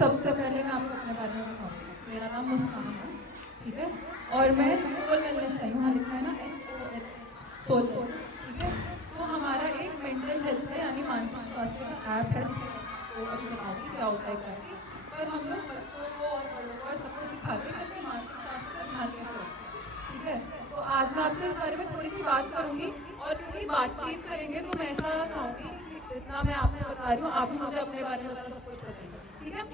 सबसे पहले मैं आपको अपने बारे में बताऊंगी। मेरा नाम मुस्कान है, ठीक है। और मैं सोल वेलनेस आई हूँ, वहाँ लिखा है ना SOLH, सोल वेलनेस, ठीक है। तो हमारा एक मेंटल हेल्थ में यानी मानसिक स्वास्थ्य का ऐप है, तो अभी बताऊंगी क्या होता है करके। और हम लोग बच्चों को और बड़ों को और सबको सिखाते हैं कि अपने मानसिक स्वास्थ्य का ध्यान कैसे रखें, ठीक है। तो आज मैं आपसे इस बारे में थोड़ी सी बात करूंगी, और क्योंकि बातचीत करेंगे तो मैं ऐसा चाहूंगी कि जितना मैं आपको बता रही हूँ आप भी मुझे अपने बारे में उतना सब कुछ बताइए, ठीक है।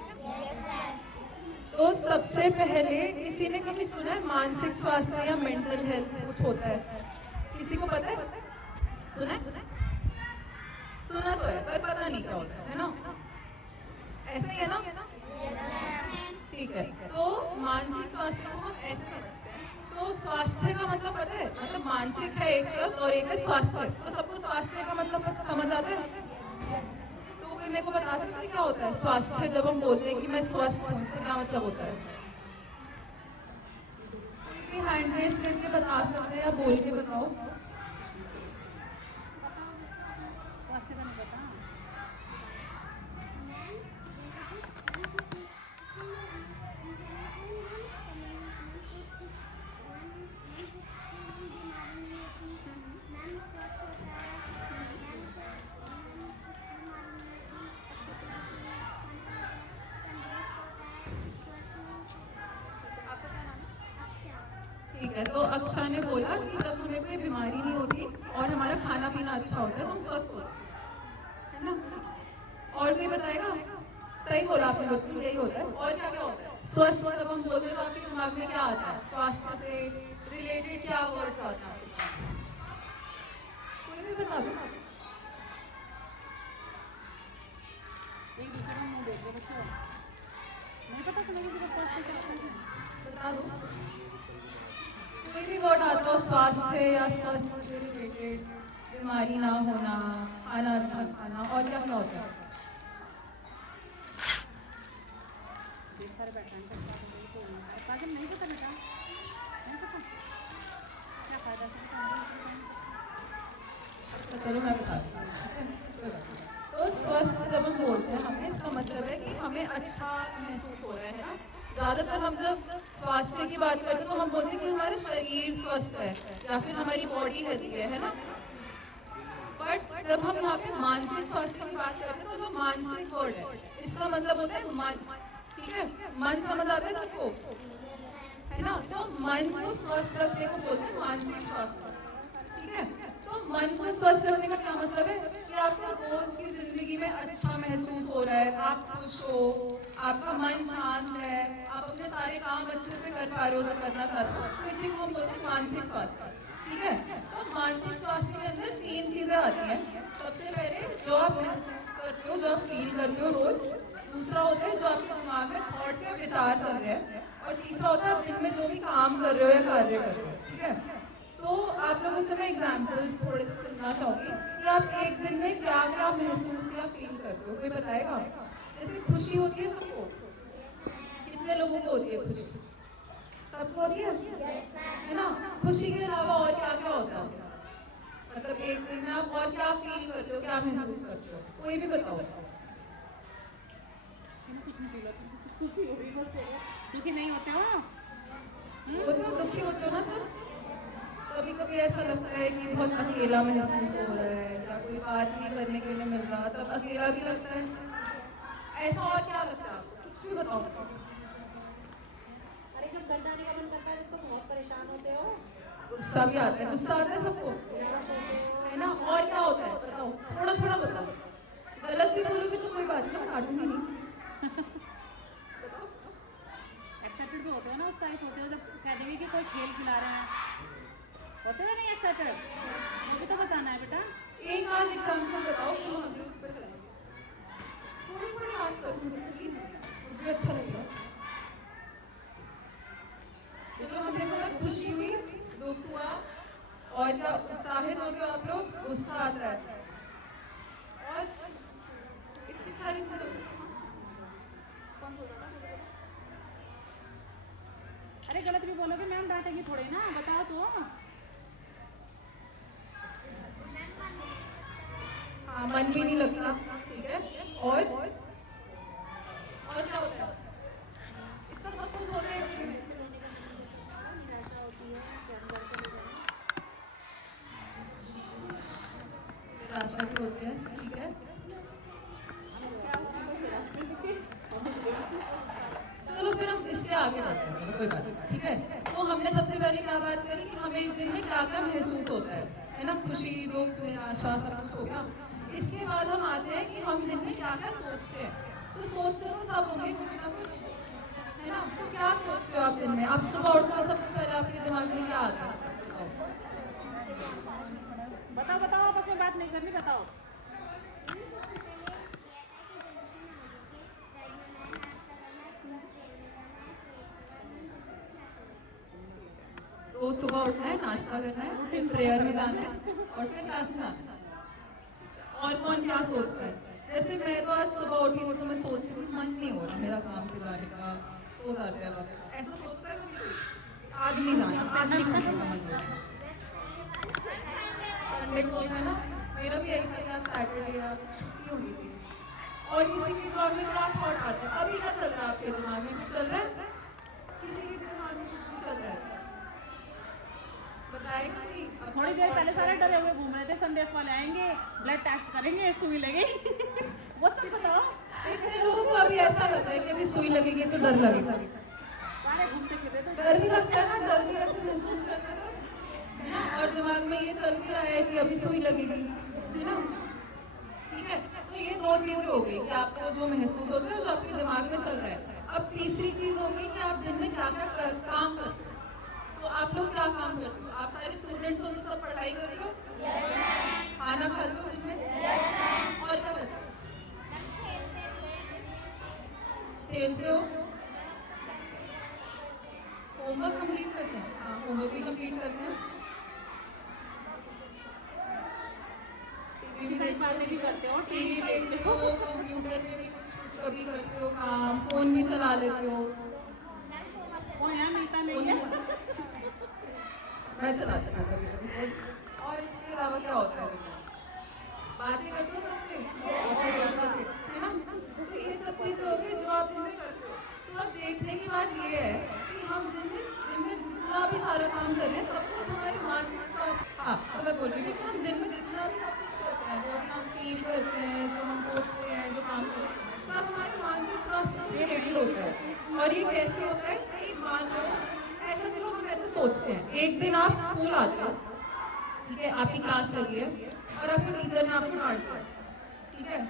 तो सबसे पहले, किसी ने कभी सुना है मानसिक स्वास्थ्य या मेंटल हेल्थ कुछ होता है? किसी को पता है? सुना है? सुना तो है पर पता नहीं क्या होता है ना? ऐसा ही है ना? ठीक है। तो मानसिक स्वास्थ्य को हम ऐसे समझते हैं, तो स्वास्थ्य का मतलब पता है? मतलब मानसिक है एक शब्द और एक है स्वास्थ्य। तो सबको स्वास्थ्य का मतलब समझ आता है? तो कोई मेरे को बता सकते हैं क्या होता है स्वास्थ्य? जब हम बोलते हैं कि मैं स्वस्थ हूँ, इसका क्या मतलब होता है? कोई भी हैंड रेस करके बता सकते हैं या बोल के बताओ। स्वास्थ्य का नहीं पता। ठीक है, तो अक्षा ने बोला कि जब हमें कोई बीमारी नहीं होती और हमारा खाना पीना अच्छा होता है तो हम स्वस्थ होते हैं, है ना? और कोई बताएगा? सही बोला आपने, बिल्कुल यही होता है। और क्या क्या होता है स्वस्थ? जब हम बोलते हैं तो आपके दिमाग में क्या आता है? स्वास्थ्य से रिलेटेड क्या वर्ड्स आते हैं? कोई भी बता दो। एक दूसरे का मुंह देख लो बच्चों, नहीं पता तुम्हें किसी का स्वास्थ्य क्या बता दो, कोई भी वर्ड आता हो स्वास्थ्य या स्वास्थ्य से रिलेटेड, बीमारी ना होना, खाना अच्छा खाना, और क्या क्या होता है? देख सारे बैठा काजल नहीं पता बेटा, नहीं पता क्या फायदा अच्छा चलो मैं बताती हूँ, ठीक है, कोई बात नहीं। तो स्वस्थ जब हम बोलते हैं हमें इसका मतलब है कि हमें अच्छा महसूस हो रहा है ना। ज्यादातर हम जब स्वास्थ्य की बात करते हैं तो हम बोलते हैं कि हमारा शरीर स्वस्थ है या फिर हमारी बॉडी हेल्थी है ना। बट जब हम यहाँ पे मानसिक स्वास्थ्य की बात करते हैं तो जो मानसिक वर्ड है इसका मतलब होता है मन, ठीक है। मन समझ आता है सबको, है ना? तो मन को स्वस्थ रखने को बोलते हैं मानसिक स्वास्थ्य, ठीक है। तो मन को स्वस्थ रखने का क्या मतलब है कि आपको रोज की जिंदगी में अच्छा महसूस हो रहा है, आप खुश हो, आपका मन शांत है, आप अपने सारे काम अच्छे से कर पा रहे हो जो करना चाहते हो, तो इसी को हम बोलते हैं मानसिक स्वास्थ्य, ठीक है। तो मानसिक स्वास्थ्य के अंदर 3 चीजें आती हैं। सबसे पहले जो आप महसूस करते हो, जो आप फील करते हो रोज। दूसरा होता है जो आपके दिमाग में थॉट्स या विचार चल रहे हैं। और तीसरा होता है आप दिन में जो भी काम कर रहे हो या कार्य कर रहे हो, ठीक है। तो आप लोगों से मैं एग्जाम्पल्स थोड़े से सुनना चाहूंगी कि आप एक दिन में क्या क्या महसूस या फील करते हो, कोई बताएगा? जैसे खुशी होती है सबको, कितने लोगों को होती है खुशी? सबको होती है ना? खुशी के अलावा और क्या क्या होता है? मतलब एक दिन में आप और क्या फील करते हो, क्या महसूस करते हो, कोई भी बताओ। कुछ नहीं बोला, खुशी हो रही बस, दुखी नहीं होते हो? वो तो दुखी होते हो ना सर? कभी कभी ऐसा लगता है कि बहुत अकेला महसूस हो रहा है या कोई बात नहीं करने के लिए मिल रहा, तब अकेला भी लगता है। ऐसा और क्या लगता है आपको, कुछ भी बताओ। अरे जब घर जाने का मन करता है तो बहुत परेशान होते हो। गुस्सा भी आता है, गुस्सा आता है सबको, है ना? और क्या होता है बताओ, थोड़ा थोड़ा बताओ। गलत भी बोलोगे तो कोई बात नहीं, मैं काटूंगी नहीं। एक्साइटेड भी होते हो ना, उत्साहित होते हो जब कह देंगे कि कोई खेल खिला रहे हैं, होते हैं नहीं एक्साइटेड? वो भी तो बताना है बेटा। एक आध एग्जाम्पल बताओ फिर हम अगले उस पर चलेंगे। थोड़ी थोड़ी बात करो मुझसे प्लीज, मुझे भी अच्छा लगेगा। चलो हमने बोला खुशी हुई, दुख हुआ, और क्या उत्साहित हो गए आप लोग, गुस्सा आता है, और इतनी सारी चीजें। अरे गलत भी बोलोगे मैम डांटेंगी थोड़ी ना, बताओ तो। हाँ मन भी नहीं लगता, ठीक है। और क्या होता है? निराशा भी होती है, ठीक है। चलो फिर हम इसके आगे बढ़ते हैं, चलो कोई बात नहीं, ठीक है। तो हमने सबसे पहले क्या बात करी कि हमें एक दिन में क्या क्या महसूस होता है ना, खुशी, दुख, निराशा, सब कुछ हो गया। इसके बाद हम आते हैं कि हम दिन में क्या क्या सोचते हैं। तो सोचते तो सब होंगे कुछ ना कुछ, है ना। तो क्या सोचते हो आप दिन में? आप सुबह उठते हो, सबसे पहले आपके दिमाग में क्या आता है? बताओ बताओ, आपस में बात नहीं करनी, बताओ। तो सुबह उठना है, नाश्ता करना है, फिर प्रेयर में जाना है और फिर क्लास में जाना है। और कौन क्या सोचता है? जैसे मैं तो आज सुबह उठी हूँ तो मैं सोच रही हूँ मन नहीं हो रहा मेरा काम पे जाने का, सो जाते हैं वापस। ऐसा सोचता है कभी कोई? आज नहीं जाना, आज नहीं करने का मन हो रहा। संडे को होता है ना, मेरा भी यही था कि आज सैटरडे, आज छुट्टी होनी थी। और किसी के दिमाग में क्या थॉट आता है? अभी क्या चल रहा है आपके दिमाग में? कुछ चल रहा है? किसी के दिमाग में कुछ नहीं चल रहा है, बताएगा कोई? थोड़ी देर पहले सारे डरे हुए घूम रहे थे, संदेश वाले आएंगे, ब्लड टेस्ट करेंगे, सुई लगेगी। वो सब बताओ। कितने लोगों को अभी ऐसा लग रहा है कि अभी सुई लगेगी तो डर लगेगा? सारे घूमते फिरते तो डर भी लगता है ना, डर भी ऐसे महसूस करते हैं सब, है ना। और दिमाग में ये चल भी रहा है कि अभी सुई लगेगी, है ना। ठीक है, तो ये दो चीजें हो गई कि आपको जो महसूस होता है, जो आपके दिमाग में चल रहा है। अब तीसरी चीज हो गई कि आप दिन में क्या क्या काम करते हो। तो आप लोग क्या काम करते हो? आप सारे स्टूडेंट्स हो तो सब पढ़ाई करते हो? खाना खाते हो दिन में? और क्या करते हो? खेलते हो? होमवर्क कंप्लीट करते हैं? हाँ, होमवर्क भी कंप्लीट करते हैं। टीवी देखते हो? टीवी देखते हो, कंप्यूटर में भी कुछ कुछ कभी करते हो काम, फोन भी चला लेते हो? वो यहाँ मिलता नहीं है। मैं चलाती हूँ कभी कभी फोन। और इसके अलावा क्या होता है दिन में? बातें करते हो सबसे, अपने दोस्तों से, है ना। तो ये सब चीजें हो गई जो आप दिन में करते हो। तो अब देखने की बात ये है कि हम दिन में जितना भी सारा काम कर रहे हैं, सब कुछ हमारे मानसिक स्वास्थ्य। हाँ, तो मैं बोल रही थी कि हम दिन में जितना भी सब कुछ करते हैं, जो भी हम फील करते हैं, जो हम सोचते हैं, जो काम करते हैं, सब हमारे मानसिक स्वास्थ्य से रिलेटेड होता है। और ये कैसे होता है कि मान लो ऐसा, चलो हम ऐसे सोचते हैं, एक दिन आप स्कूल आते हो, ठीक है, आपकी क्लास लगी है और आपके टीचर ने आपको डांट दिया, ठीक है।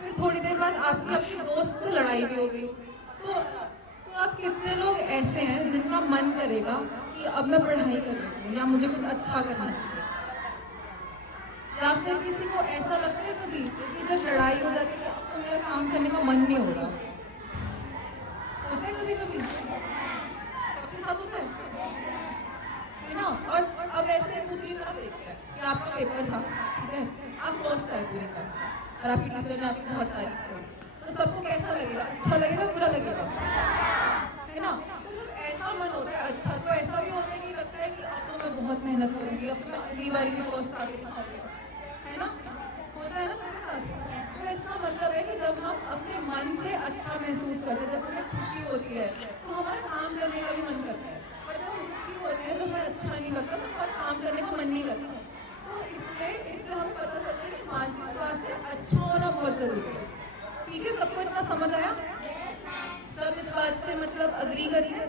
फिर थोड़ी देर बाद आपकी अपने दोस्त से लड़ाई भी हो गई। तो आप कितने लोग ऐसे हैं जिनका मन करेगा कि अब मैं पढ़ाई कर लेती हूँ या मुझे कुछ अच्छा करना चाहिए? या फिर किसी को ऐसा लगता है कभी कि जब लड़ाई हो जाती है कि अब तो मेरा काम करने का मन नहीं हो रहा? होता है कभी कभी? सबके साथ होता है ना। और अब ऐसे दूसरी तरफ देखते हैं कि आपका पेपर था, ठीक है, आप फर्स्ट आए पूरी क्लास में और आपकी टीचर ने आपकी बहुत तारीफ की, तो सबको कैसा लगेगा? अच्छा लगेगा, बुरा लगेगा, है ना। तो जब ऐसा मन होता है, अच्छा, तो ऐसा भी होता है कि लगता है कि अब तो मैं बहुत मेहनत करूंगी, अब मैं अगली बार भी फर्स्ट आके दिखाऊंगी, है ना। होता है ना सबके साथ। तो इसका मतलब है कि जब हम अपने मन से अच्छा महसूस करते हैं, जब हमें खुशी होती है, तो हमारा काम करने का भी मन करता है। और जब हम दुखी होते हैं, जब हमें अच्छा नहीं लगता, तो हमारा काम करने का मन नहीं करता। तो इसलिए इससे हमें पता चलता है कि मानसिक स्वास्थ्य अच्छा होना बहुत जरूरी है। ठीक है, सबको इतना समझ आया? सब इस बात से मतलब अग्री करते हैं?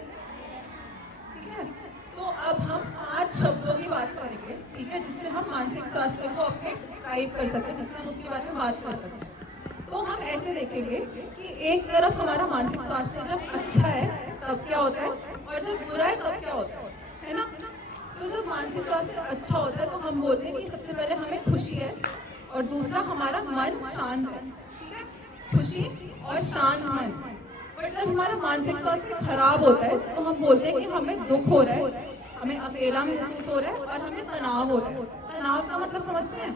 ठीक है, तो अब हम 5 शब्दों की बात करेंगे, ठीक है, जिससे हम मानसिक स्वास्थ्य को अपने डिस्क्राइब कर सकते हैं, जिससे हम उसके बारे में बात कर सकते हैं। तो हम ऐसे देखेंगे कि एक तरफ हमारा मानसिक स्वास्थ्य जब अच्छा है तब क्या होता है, और जब बुरा है तब क्या होता है ना। तो जब मानसिक स्वास्थ्य अच्छा होता है तो हम बोलते हैं कि सबसे पहले हमें खुशी है, और दूसरा हमारा मन शांत है, ठीक है, खुशी और शांत मन। बट जब हमारा मानसिक स्वास्थ्य खराब होता है तो हम बोलते हैं कि हमें दुख हो रहा है, हमें अकेला महसूस हो रहा है और हमें तनाव हो रहा है। तनाव का मतलब समझते हैं?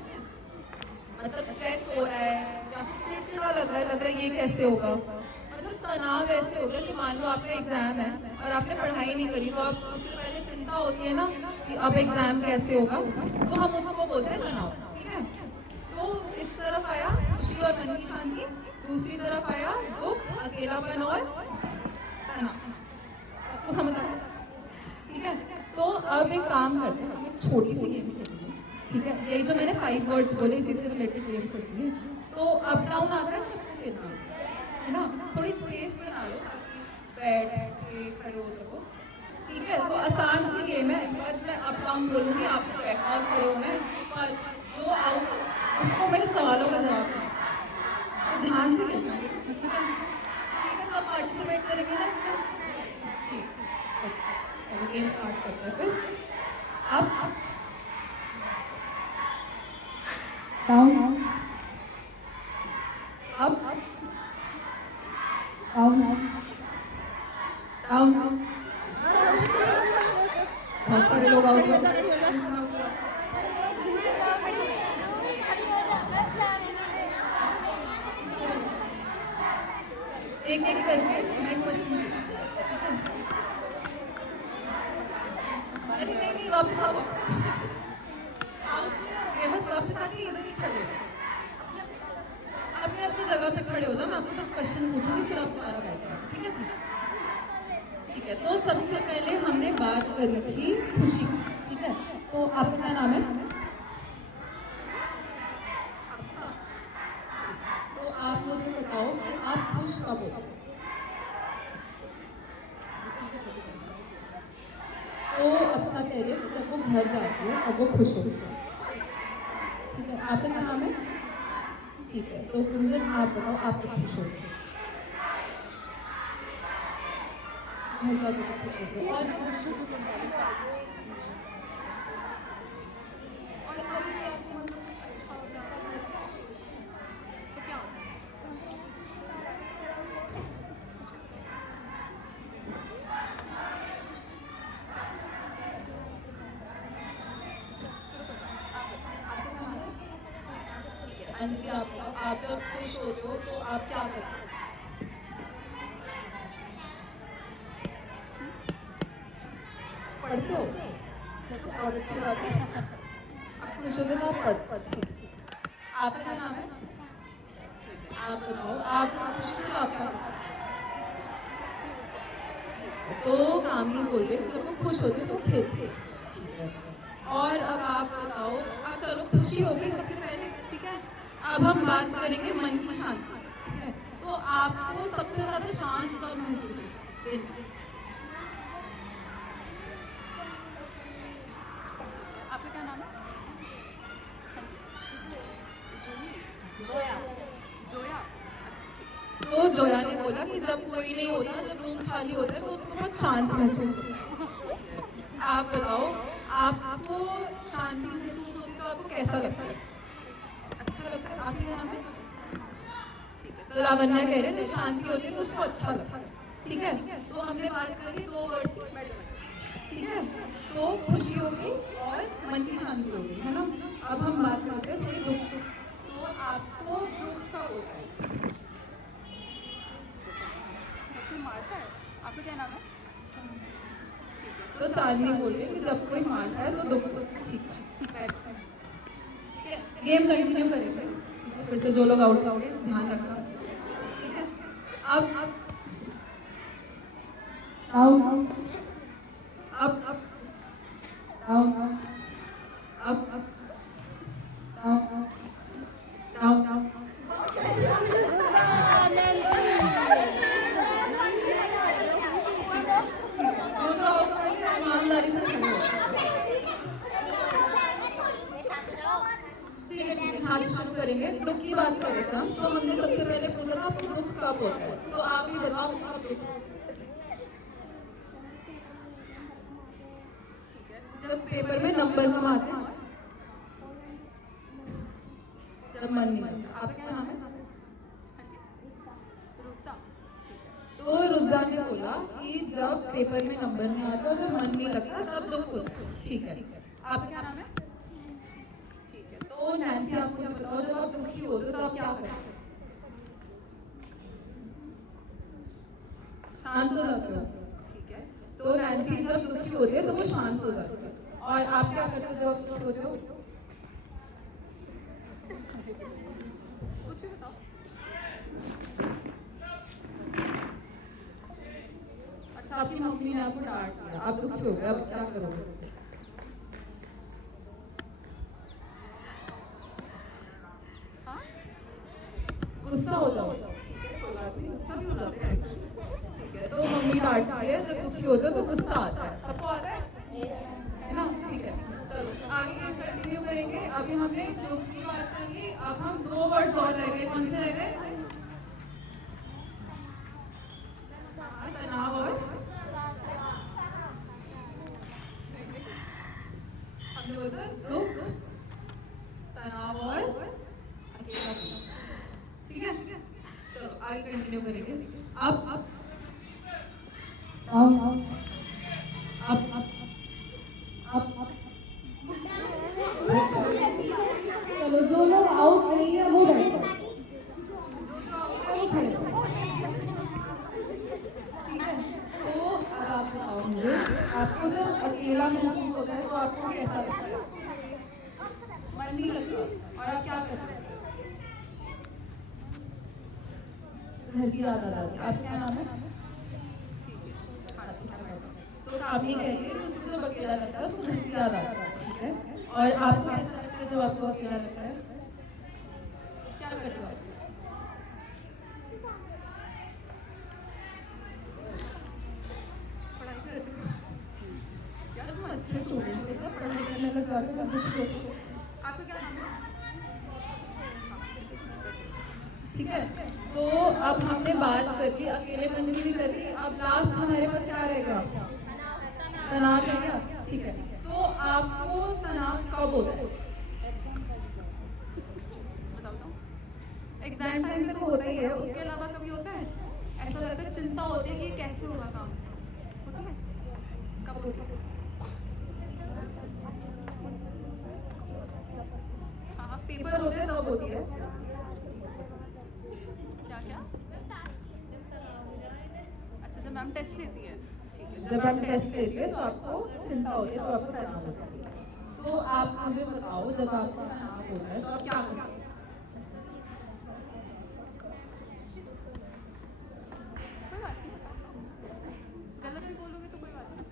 मतलब स्ट्रेस हो रहा है या फिर चिड़चिड़ा लग रहा है ये कैसे होगा। मतलब तनाव ऐसे होगा कि मान लो आपका एग्जाम है और आपने पढ़ाई नहीं करी, तो आप उससे पहले चिंता होती है ना कि अब एग्जाम कैसे होगा, तो हम उसको बोलते हैं तनाव, ठीक है। तो इस तरफ आया खुशी और मन की शांति, दूसरी तरफ आया दुख, अकेलापन और तनाव। आपको समझ आ गया? ठीक है, तो अब एक काम करते हैं, हम एक छोटी सी गेम खेलेंगे, ठीक है, यही जो मैंने 5 वर्ड्स बोले इसी से रिलेटेड गेम होती है। तो अप डाउन आता है सबको खेलना, है ना? थोड़ी स्पेस बना लो ताकि बैठ के खड़े हो सको। ठीक है, तो आसान सी गेम है, बस मैं अप डाउन बोलूंगी, आपको बैक और खड़े होना है, पर जो आउट उसको मेरे सवालों का जवाब देना। तो ध्यान से खेलना है, ठीक है? ठीक है, सब पार्टिसिपेट करेंगे ना इसमें? ठीक, चलो गेम स्टार्ट करते हैं फिर। अब डाउन, अप, डाउन, डाउन। बहुत सारे लोग आउट हुए। एक एक करके मैं क्वेश्चन ठीक है? अरे नहीं, वापस आओ, बस वापस आके इधर ही खड़े हो, अपने अपनी जगह पे खड़े हो जाओ। मैं आपसे बस क्वेश्चन पूछूंगी, फिर आप दोबारा बैठो, ठीक है? ठीक है, तो सबसे पहले हमने बात करी थी खुशी की, ठीक है? तो आपका क्या नाम है? तो आप मुझे बताओ कि आप खुश कब होते हो? तो अप्सा कह रही है कि जब वो घर जाती है तब वो खुश होती है, ठीक है? आपका क्या नाम है? ठीक है, तो कुंजन आप बताओ आप कब खुश होते हो? घर जाके कब खुश होते हो? और कभी भी आपको मतलब अच्छा होता है तो क्या होता है? अंजलि आप बताओ, आप जब खुश होते हो तो आप क्या करते हो? पढ़ते हो? वैसे बहुत अच्छी बात है, आप खुश होते हो तो आप पढ़ते हो। आपका क्या नाम है? आप बताओ, आप जब खुश होते हो तो आप क्या करते हो? तो कामनी बोल रहे जब वो खुश होते तो वो खेलते हैं, ठीक है? और अब आप बताओ, अब चलो खुशी हो गई सबसे पहले, ठीक है? अब हम बात करेंगे मन की शांति, ठीक है? तो आपको सबसे ज्यादा शांत कब महसूस होता है? दिन में? आपका क्या नाम है? जोया, जोया। तो जोया ने बोला कि जब कोई नहीं होता, जब रूम खाली होता है तो उसको बहुत शांत महसूस होता है। आप बताओ, आपको शांति महसूस होती है तो आपको कैसा लगता है? अच्छा लगता है? आपका क्या नाम है? ठीक है, तो लावण्या कह रहे हैं जब शांति होती है तो उसको अच्छा लगता है, ठीक है? तो हमने बात करी 2 वर्ड, ठीक है? तो खुशी होगी और मन की शांति होगी, है ना? अब हम बात करते हैं थोड़ी दुख। तो आपको दुख कब होता है? मारता है? आपका क्या नाम है? तो चांदनी बोल रही है कि जब कोई मारता है तो दुख, ठीक है? गेम कंटिन्यू करेंगे, ठीक है? फिर से जो लोग आउट होंगे ध्यान रखना, ठीक है? अब down, up, down, up, down, down. जो आउट होंगे ईमानदारी से खड़े हो, ठीक है? ठीक है, हाँ शुरू करेंगे। दुख की बात कर रहे थे हम, तो हमने सबसे पहले पूछा था आपको दुख कब होता है? तो आप ही बताओ कब दुख होता है? जब पेपर में नंबर कम आते हैं, जब मन नहीं लगता। आपका क्या नाम है? तो रुस्दा ने बोला कि जब पेपर में नंबर नहीं आता, जब मन नहीं लगता तब दुख होता है, ठीक है? आपका क्या नाम है? ठीक है, तो नैन्सी आप मुझे बताओ जब आप दुखी होते हो तो आप क्या करते हो? शांत हो जाते हो, ठीक है? तो नैन्सी जब दुखी होती है तो वो शांत हो जाती है, और आप क्या करते हो जब आप दुखी होते हो? कुछ भी बताओ। अच्छा, आपकी मम्मी ने आपको डांट दिया, आप दुखी हो गए, अब क्या करोगे? गुस्सा हो जाओ, ठीक है, कोई बात नहीं, गुस्सा भी हो जाता है, ठीक है। तो मम्मी डांटती है, जब दुखी होते हो तो गुस्सा आता है, सबको आता है ना, ठीक है। चलो आगे कंटिन्यू करेंगे। अभी हमने दुख की बात कर ली, अब हम 2 वर्ड्स और रह गए, कौन से रह गए? तनाव और हमने बोला दुख, तनाव और अकेलापन, ठीक है। चलो आगे कंटिन्यू करेंगे। अब चलो जो लोग आउट नहीं है वो बैठो, वो खड़े हो, ठीक है। तो अब आप बताओ मुझे, आपको जब अकेला महसूस होता है तो आपको कैसा लगता है? मन नहीं लगता और आप क्या करते हैं? घर की याद आ जाती है। आपका क्या नाम है? तो आपने कह रही है कि उसको जब अकेला लगता है उसको घर की याद आती है, ठीक है। और आपको कैसा लगता है जब आपको अकेला लगता है? क्या करते हो आप? यार तुम अच्छे स्टूडेंट्स के साथ पढ़ाई करने लग जाते हो जब कुछ होते हो। आपका क्या नाम है? ठीक है। तो अब हमने बात कर ली, अकेलेपन की भी कर ली, अब लास्ट हमारे पास क्या रहेगा? तनाव रहेगा, ठीक है। तो आपको तनाव कब होता है? एग्जाम टाइम पे तो होता ही है, उसके अलावा कभी होता है? ऐसा लगता है चिंता होती है कि कैसे होगा काम, होती है? कब होती है? हाँ, पेपर होते हैं तब होती है। क्या क्या? अच्छा, जब मैम टेस्ट लेती है, ठीक है। जब मैम टेस्ट लेती है तो आपको चिंता होती है, तो आपको तनाव होता है। तो आप मुझे बताओ, जब आपको तनाव होता है तो आप क्या करते हो? कोई बात नहीं, गलत भी बोलोगे तो कोई बात नहीं।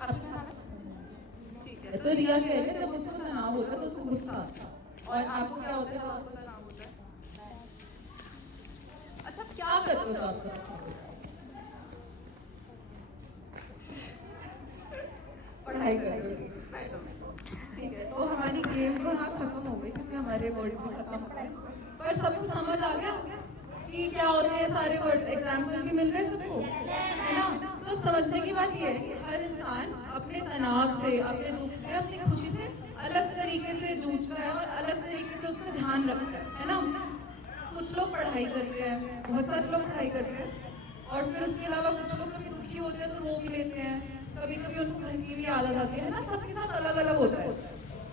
आपका नाम है? ठीक है। तो रिया कह रही है जब उसको तनाव होता है तो उसको गुस्सा आता है, और आपको क्या होता है जब आपको तनाव होता है? अच्छा, क्या करते हो तो आपको तनाव होता है? पढ़ाई करते हो, ठीक है। तो हमारी गेम तो यहाँ खत्म हो गई क्योंकि हमारे वर्ड्स भी खत्म हो गए, पर सबको समझ आ गया कि क्या होते हैं सारे वर्ड, एग्जाम्पल भी मिल गए सबको, है ना। तो समझने की बात यह है कि हर इंसान अपने तनाव से, अपने दुख से, अपनी खुशी से अलग तरीके से जूझता है और अलग तरीके से उसका ध्यान रखता है ना। कुछ लोग पढ़ाई करते हैं, बहुत सारे लोग पढ़ाई करते हैं, और फिर उसके अलावा कुछ लोग कभी दुखी होते हैं तो रो भी लेते हैं, कभी कभी उनको घर की भी याद आ जाती है ना, सबके साथ अलग अलग होता है।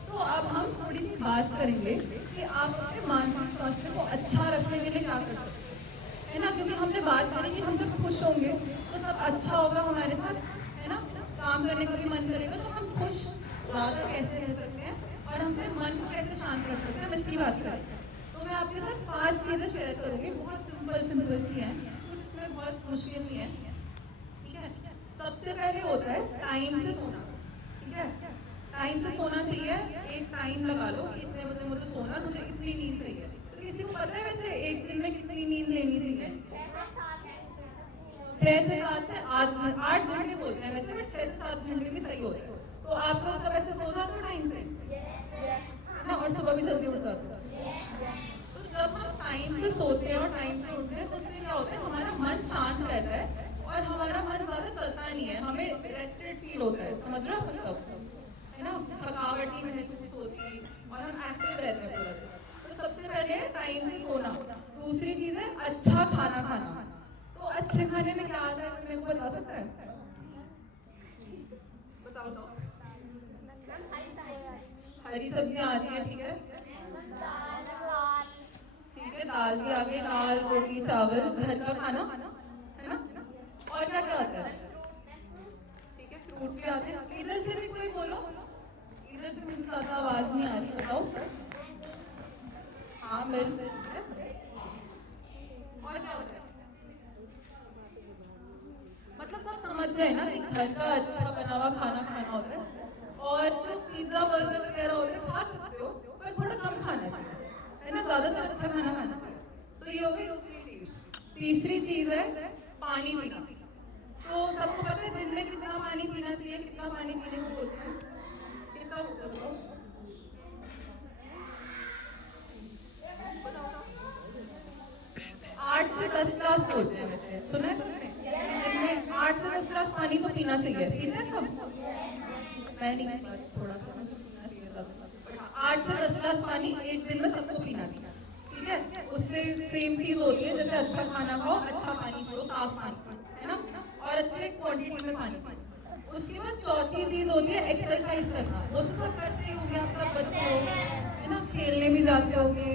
तो अब हम थोड़ी सी बात करेंगे कि आप अपने मानसिक स्वास्थ्य को अच्छा रखने के लिए क्या कर सकते हैं, है ना। क्योंकि हमने बात करी कि हम जब खुश होंगे तो सब अच्छा होगा हमारे साथ, है ना। काम करने का भी मन करेगा, तो हम खुश ज़्यादा कैसे रह सकते हैं और हम अपने मन को कैसे शांत रख सकते हैं, हम इसकी बात करें। तो मैं आपके साथ 5 चीज़ें शेयर करूंगी, बहुत सिंपल सिंपल सी हैं, कुछ इसमें बहुत मुश्किल नहीं है, ठीक है। सबसे पहले होता है टाइम से सोना, ठीक है। टाइम से सोना चाहिए, एक टाइम लगा लो कि इतने बजे मुझे सोना, मुझे इतनी नींद चाहिए। तो किसी को पता है वैसे एक दिन में कितनी नींद लेनी चाहिए? 6 से 7 से 8 घंटे बोलते हैं वैसे, बट 6 से 7 घंटे भी सही होते हैं। तो आप लोग सब ऐसे सो जाते हो टाइम से, है ना, और सुबह भी जल्दी उठ जाते हो। तो जब हम टाइम से सोते हैं और टाइम से उठते हैं तो उससे क्या होता है, हमारा मन शांत रहता है और हमारा मन ज्यादा चलता नहीं है, हमें रेस्टेड फील होता है, समझ रहे हो मतलब, है ना। थकावट नहीं महसूस होती और हम एक्टिव रहते हैं पूरा दिन। तो सबसे पहले टाइम से सोना। दूसरी चीज है अच्छा खाना खाना। तो अच्छे खाने में क्या आता है, कोई मेरे को बता सकता है? बताओ तो। हरी सब्जियां आती है, ठीक है, ठीक है। दाल भी आ गई, दाल रोटी चावल, घर का खाना, है ना। और क्या क्या आता है? ठीक है, फ्रूट्स भी आते हैं। इधर से भी कोई बोलो, इधर से मुझे ज्यादा आवाज नहीं आ रही, बताओ। हाँ, मिल, और क्या होता है? मतलब सब समझ गए ना कि घर का अच्छा बना हुआ खाना खाना होता है। और जो पिज्जा बर्गर वगैरह होते हैं खा सकते हो, पर थोड़ा कम खाना चाहिए, है ना, ज्यादातर अच्छा खाना खाना चाहिए। तो ये हो गई दूसरी चीज। तीसरी चीज है पानी पीना। तो सबको पता है दिन में कितना पानी पीना चाहिए, कितना पानी पीने को बोलते हैं, कितना होता है बताओ? 8 से 10 ग्लास बोलते हैं वैसे, सुना है सबने? दिन में 8 से 10 ग्लास पानी तो पीना चाहिए। पीते हैं सब? मैं नहीं, थोड़ा सा मुझे पीना चाहिए था। 8 से 10 ग्लास पानी एक दिन में सबको पीना चाहिए, ठीक है? उससे सेम चीज होती है जैसे अच्छा खाना खाओ, अच्छा पानी पियो, साफ पानी, है ना, और अच्छे क्वांटिटी में पानी पियो। उसके बाद चौथी चीज होती है एक्सरसाइज करना। वो तो सब करते ही होंगे, आप सब बच्चे हो, है ना, खेलने भी जाते होंगे,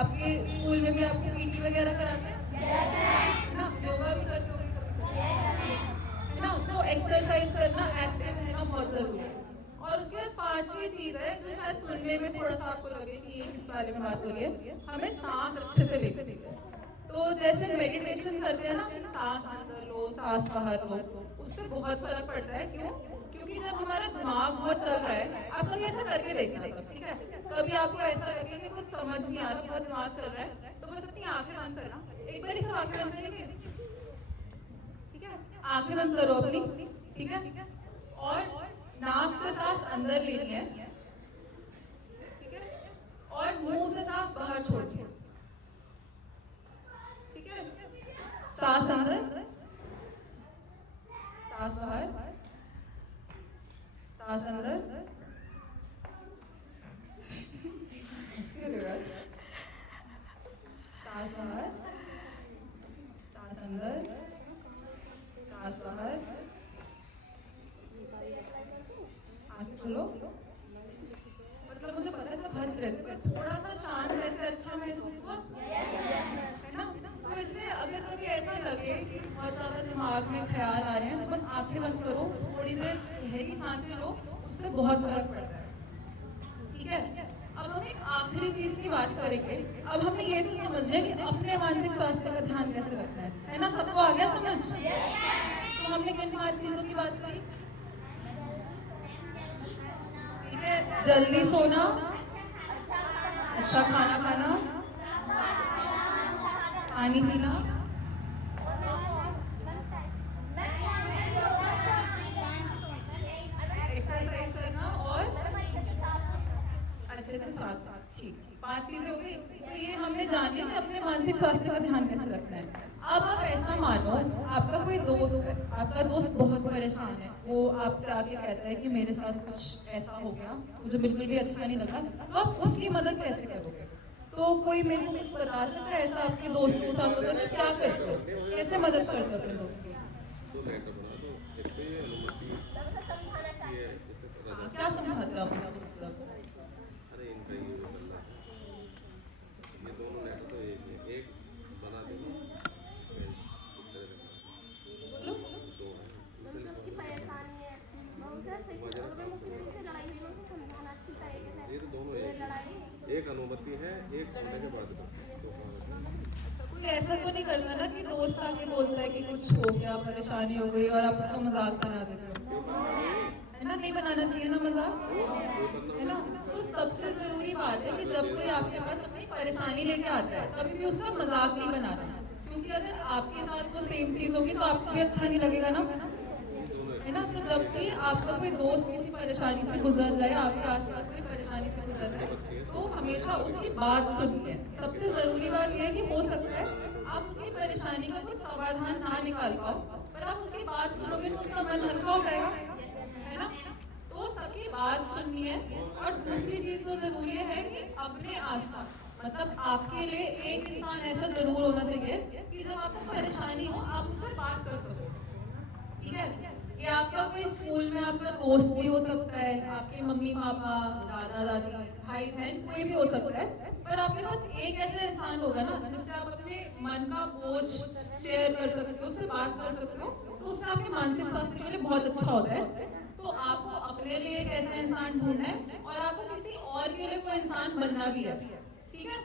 आपके स्कूल में भी आपको पीटी वगैरह कराते हैं, है ना, योगा भी करते होंगे, है ना। तो एक्सरसाइज करना, एक्टिव रहना बहुत जरूरी है। और उसके बाद पांचवी चीज है जो शायद सुनने में थोड़ा सा आपको लगे कि ये किस बारे में बात हो रही है, हमें सांस अच्छे से लेनी चाहिए। तो जैसे मेडिटेशन करते हैं ना, सांस अंदर लो सांस बाहर लो, उससे बहुत फर्क पड़ता है। क्यों? क्योंकि जब हमारा दिमाग बहुत चल रहा है, आप कभी ऐसा करके देखना सब, ठीक है? कभी आपको ऐसा लगे कि कुछ समझ नहीं आ रहा, बहुत दिमाग चल रहा है, तो बस अपनी आंखें बंद करना, एक बार सब आंखें बंद करेंगे, ठीक है? आंखें बंद करो अपनी, ठीक है? और नाक से सांस अंदर लेनी है, ठीक है, और मुंह से सांस बाहर छोड़नी है, ठीक है? सांस अंदर, सांस बाहर, सांस अंदर, इसके बाद सांस बाहर, सांस अंदर, सांस बाहर, आंखें खोलो। मतलब मुझे पता है सब हंस रहे थे, पर थोड़ा सा शांत ऐसे अच्छा महसूस हुआ, है ना? तो इसलिए अगर कभी ऐसा लगे कि बहुत ज्यादा दिमाग में ख्याल आ रहे हैं, तो बस आंखें बंद करो, थोड़ी देर गहरी सांसें लो, उससे बहुत फर्क पड़ता है, ठीक है? अब हम एक आखिरी चीज की बात करेंगे। अब हमने ये तो समझ लिया कि अपने मानसिक स्वास्थ्य का ध्यान कैसे रखना है ना? सबको आ गया समझ? तो हमने किन 5 चीजों की बात करी? ठीक है, जल्दी सोना, अच्छा खाना खाना, पानी पीना, एक्सरसाइज करना और अच्छे से सांस। ठीक, 5 चीजें हो गई। तो ये हमने जान लिया कि अपने मानसिक स्वास्थ्य का ध्यान कैसे रखना है। अब आप ऐसा मानो आपका कोई दोस्त है, आपका दोस्त बहुत परेशान है, वो आपसे आके कहता है कि मेरे साथ कुछ ऐसा हो गया, मुझे बिल्कुल भी अच्छा नहीं लगा, तो आप उसकी मदद कैसे करोगे? तो कोई मेरे को कुछ बता सकता है ऐसा आपके दोस्त के साथ होता है तो क्या करते हो, कैसे मदद करते हो अपने दोस्त की? हाँ, क्या समझाते हो आप उसको? मतलब बोलो। ये तो दोनों एक अनुमति है, एक होने के बाद कोई ऐसा तो नहीं करता ना कि दोस्त आके बोलता है कि कुछ हो गया, परेशानी हो गई और आप उसका मजाक बना देते हो, है ना? नहीं बनाना चाहिए ना मजाक, है ना? तो सबसे जरूरी बात है कि जब कोई आपके पास अपनी परेशानी लेके आता है, कभी भी उसका मजाक नहीं बनाना, क्योंकि अगर आपके साथ वो सेम चीज होगी तो आपको भी अच्छा नहीं लगेगा ना, है ना? तो जब भी आपका कोई दोस्त किसी परेशानी से गुजर रहा है, आपके आसपास कोई परेशानी से गुजर रहा है, तो हमेशा उसकी बात सुनिए। सबसे जरूरी बात यह है कि हो सकता है आप उसकी परेशानी का कुछ समाधान ना निकाल पाओ, पर आप उसकी बात सुनोगे तो उसका मन हल्का हो जाएगा, है ना? तो सबकी बात सुनिए। और दूसरी चीज तो जरूरी है कि अपने आसपास, मतलब आपके लिए एक इंसान ऐसा जरूर होना चाहिए कि जब आपको परेशानी हो आप उससे बात कर सको, ठीक है? ये आपका कोई स्कूल में आपका दोस्त भी हो सकता है, आपके मम्मी पापा, दादा दादी, भाई बहन, कोई भी हो सकता है, पर आपके पास एक ऐसा इंसान होगा ना जिससे आप अपने मन का बोझ शेयर कर सकते हो, उससे बात कर सकते हो, तो उससे आपके मानसिक स्वास्थ्य के लिए बहुत अच्छा होता है। तो आपको अपने लिए एक ऐसा इंसान ढूंढना है और आपको किसी और के लिए कोई इंसान बनना भी है, ठीक है?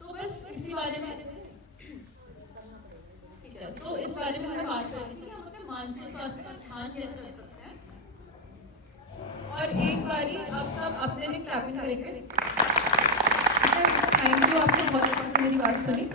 तो बस इसी बारे में, ठीक है, तो इस बारे में हमें बात करनी थी कि हम अपने मानसिक स्वास्थ्य का ध्यान कैसे रख सकते हैं। एक बारी अब सब अपने लिए क्लैपिंग करेंगे। थैंक यू, आपने बहुत अच्छे से मेरी बात सुनी।